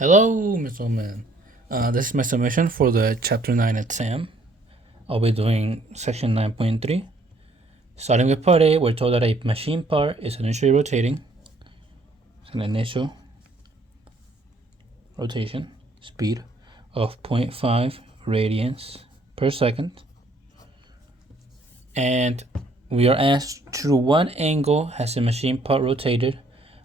Hello, Mr. Lowman. This is my submission for the Chapter 9 exam. I'll be doing Section 9.3. Starting with Part A, we're told that a machine part is initially rotating. It's an initial rotation speed of 0.5 radians per second. And we are asked through what angle has the machine part rotated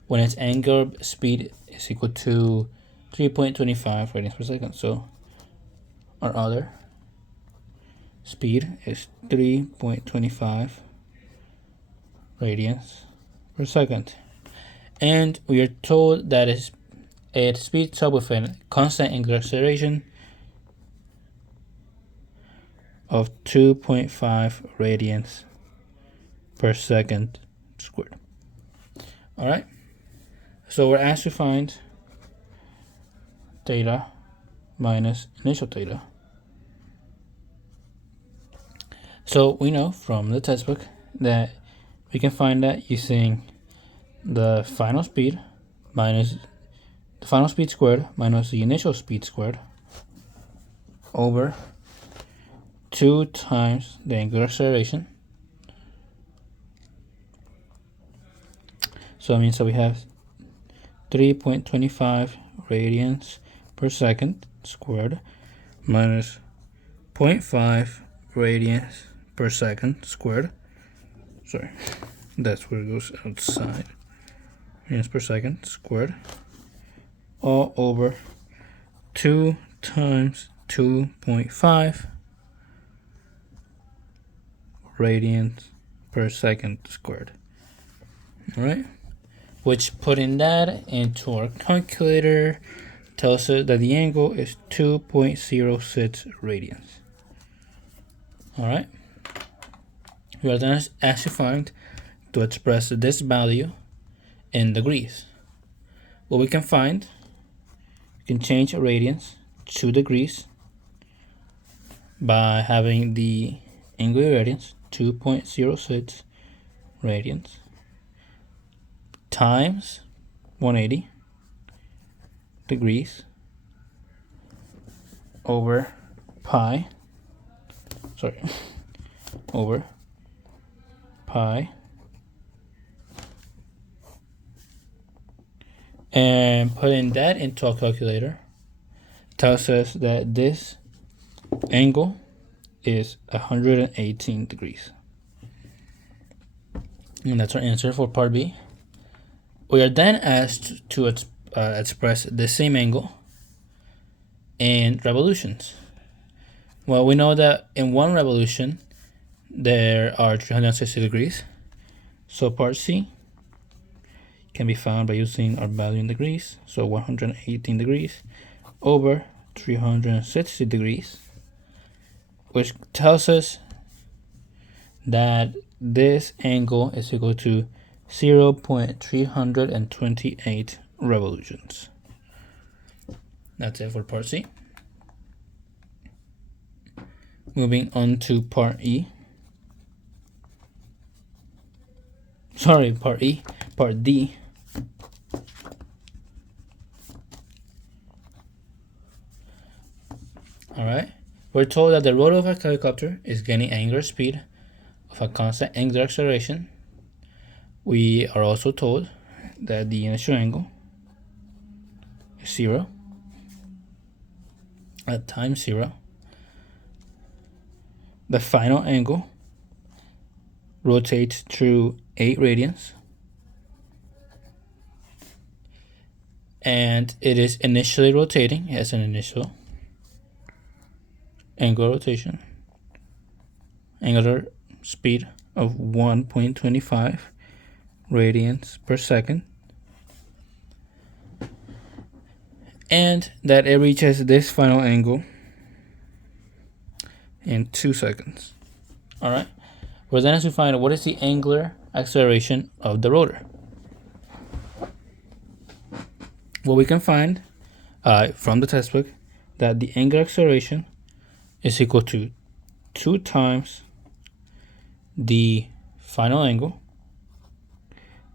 when its angular speed is equal to 3.25 radians per second. So our other speed is 3.25 radians per second. And we are told that it speeds up with a constant angular acceleration of 2.5 radians per second squared. All right. So we're asked to find theta minus initial theta. So we know from the textbook that we can find that using the final speed squared minus the initial speed squared over 2 times the angular acceleration. So it means that we have 3.25 radians per second squared minus 0.5 radians per second squared. Sorry, that's where it goes outside. Radians per second squared all over 2 times 2.5 radians per second squared. All right, which putting that into our calculator tells us that the angle is 2.06 radians. All right, we are then asked to express this value in degrees. What we can find, we can change radians to degrees by having the angular radians 2.06 radians times 180 degrees over pi, over pi, and putting that into our calculator tells us that this angle is 118 degrees. And that's our answer for part B. We are then asked to express the same angle in revolutions. Well, we know that in one revolution there are 360 degrees. So part C can be found by using our value in degrees. So 118 degrees over 360 degrees, which tells us that this angle is equal to 0.328 revolutions. That's it for part C. Moving on to part E. Sorry, part D. All right. We're told that the rotor of a helicopter is gaining angular speed of a constant angular acceleration. We are also told that the initial angle is 0 at time 0. The final angle rotates through 8 radians, and it is initially rotating. It has an initial angular rotation, angular speed of 1.25 radians per second, and that it reaches this final angle in 2 seconds. All right, we're then asked to find what is the angular acceleration of the rotor. Well, we can find from the textbook that the angular acceleration is equal to 2 times the final angle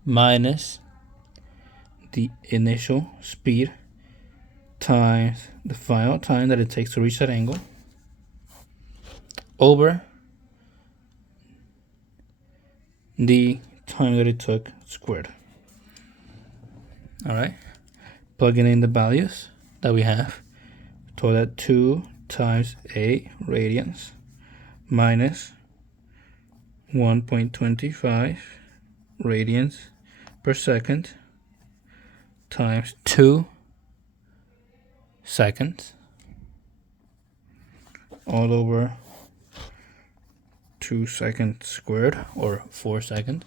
minus the initial speed times the final time that it takes to reach that angle over the time that it took squared. All right, plugging in the values that we have. So that 2 times 8 radians minus 1.25 radians per second times 2 seconds all over 2 seconds squared, or 4 seconds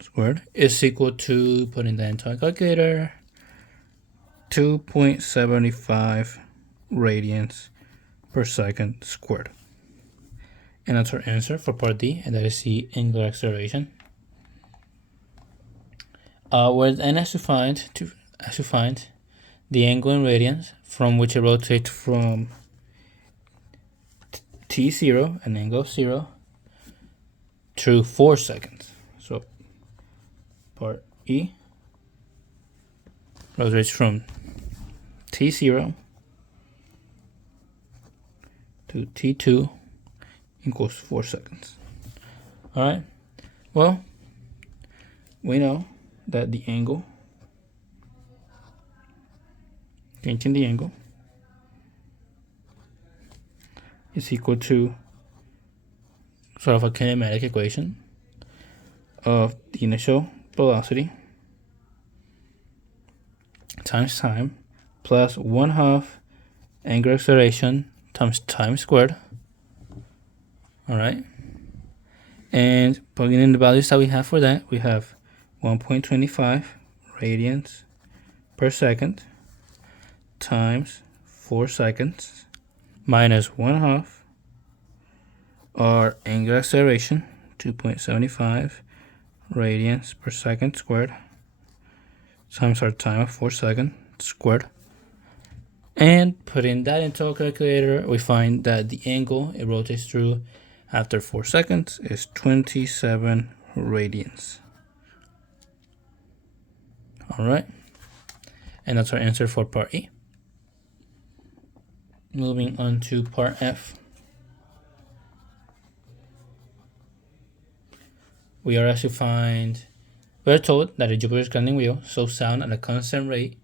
squared, is equal to, putting that into a calculator, 2.75 radians per second squared. And that's our answer for part D, and that is the angular acceleration. We're then asked to find the angle in radians from which it rotates from t0, an angle of 0, to 4 seconds. So part E rotates from t0 to t2 equals 4 seconds. All right. Well, we know that the angle, changing the angle, is equal to sort of a kinematic equation of the initial velocity times time plus 1/2 angular acceleration times time squared. All right. And plugging in the values that we have for that, we have 1.25 radians per second times 4 seconds minus 1/2 our angular acceleration, 2.75 radians per second squared, times our time of 4 seconds squared. And putting that into a calculator, we find that the angle it rotates through after 4 seconds is 27 radians. All right, and that's our answer for part E. Moving on to part F. We are asked to find, we're told that a Jupiter's landing wheel slows down at a constant rate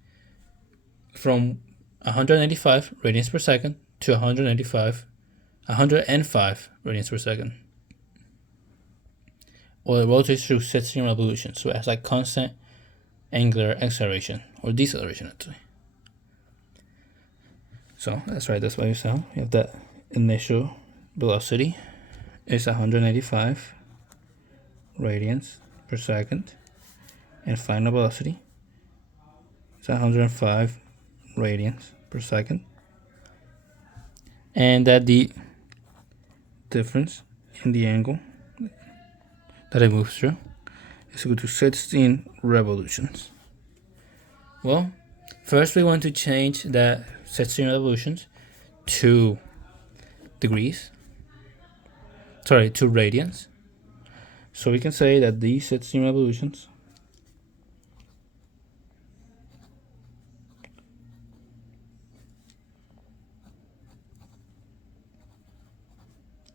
from 185 radians per second to 105 radians per second. Well, it rotates through 16 revolutions, so it has like constant angular acceleration, or deceleration actually. So let's write this by yourself. You have that initial velocity is 185 radians per second, and final velocity is 105 radians per second, and that the difference in the angle that it moves through is equal to 16 revolutions. Well, first we want to change that 16 revolutions to degrees, to radians. So we can say that these 16 revolutions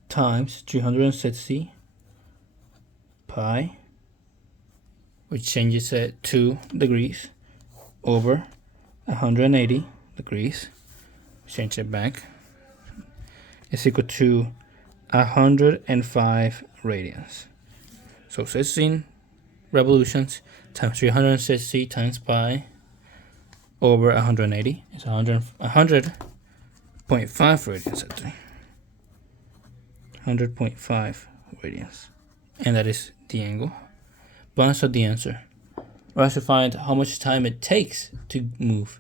times 360 pi, which changes it to degrees, over 180 degrees, change it back, is equal to 105 radians. So 16 revolutions times 360 times pi over 180 is 100.5 radians actually. 100.5 radians. And that is the angle. But also the answer. We have to find how much time it takes to move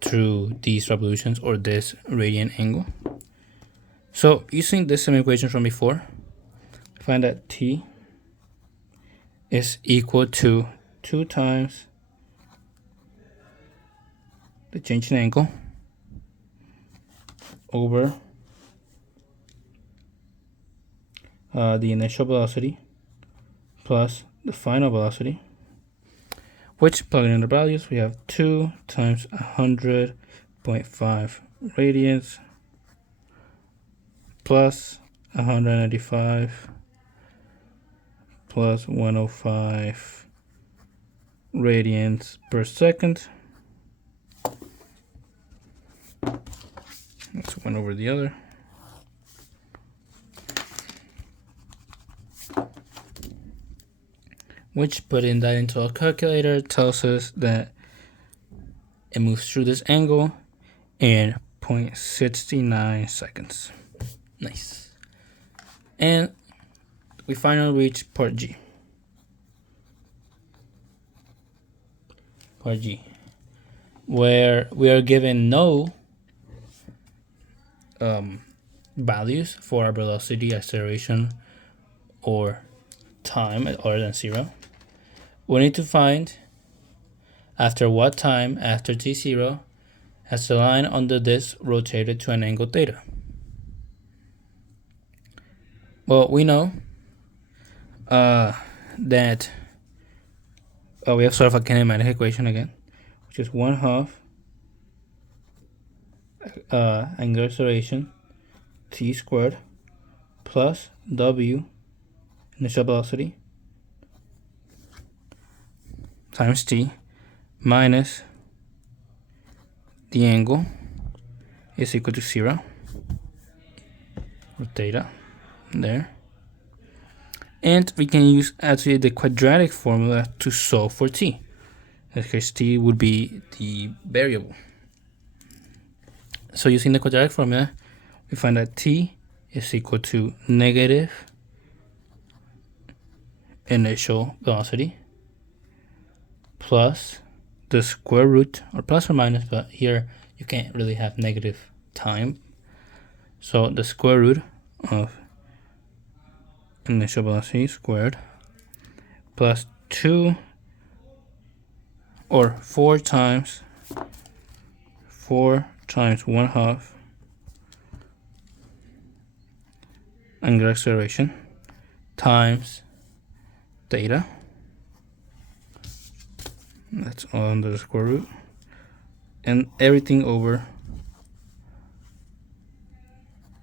through these revolutions, or this radian angle. So using this same equation from before, find that t is equal to 2 times the change in angle over the initial velocity plus the final velocity, which plugging in the values, we have 2 times 100.5 radians plus 195 plus 105 radians per second. That's one over the other. Which, putting that into a calculator, tells us that it moves through this angle in 0.69 seconds. Nice. And we finally reach part G. Part G, where we are given no values for our velocity, acceleration, or time other than 0. We need to find after what time after t0 has the line under this rotated to an angle theta. Well, we know that we have sort of a kinematic equation again, which is 1/2 angular acceleration t squared plus w initial velocity times t minus the angle is equal to 0, or theta, there. And we can use actually the quadratic formula to solve for t. In this case, t would be the variable. So using the quadratic formula, we find that t is equal to negative initial velocity plus the square root, or plus or minus, but here you can't really have negative time. So the square root of initial velocity squared plus 2 or 4 times 1/2 angular acceleration times theta. That's all under the square root, and everything over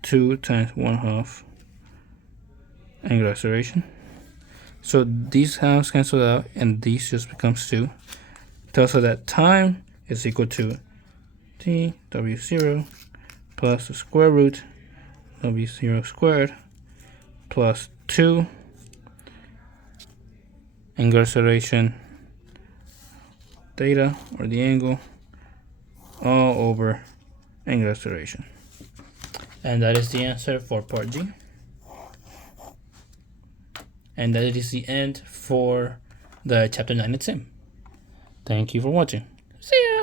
2 times 1/2 angular acceleration. So these halves cancel out, and these just becomes 2. Tells us that time is equal to t w0 plus the square root w0 squared plus 2 angular acceleration theta, or the angle, all over angular acceleration. And that is the answer for part G. And that is the end for the chapter 9 sim. Thank you for watching. See ya!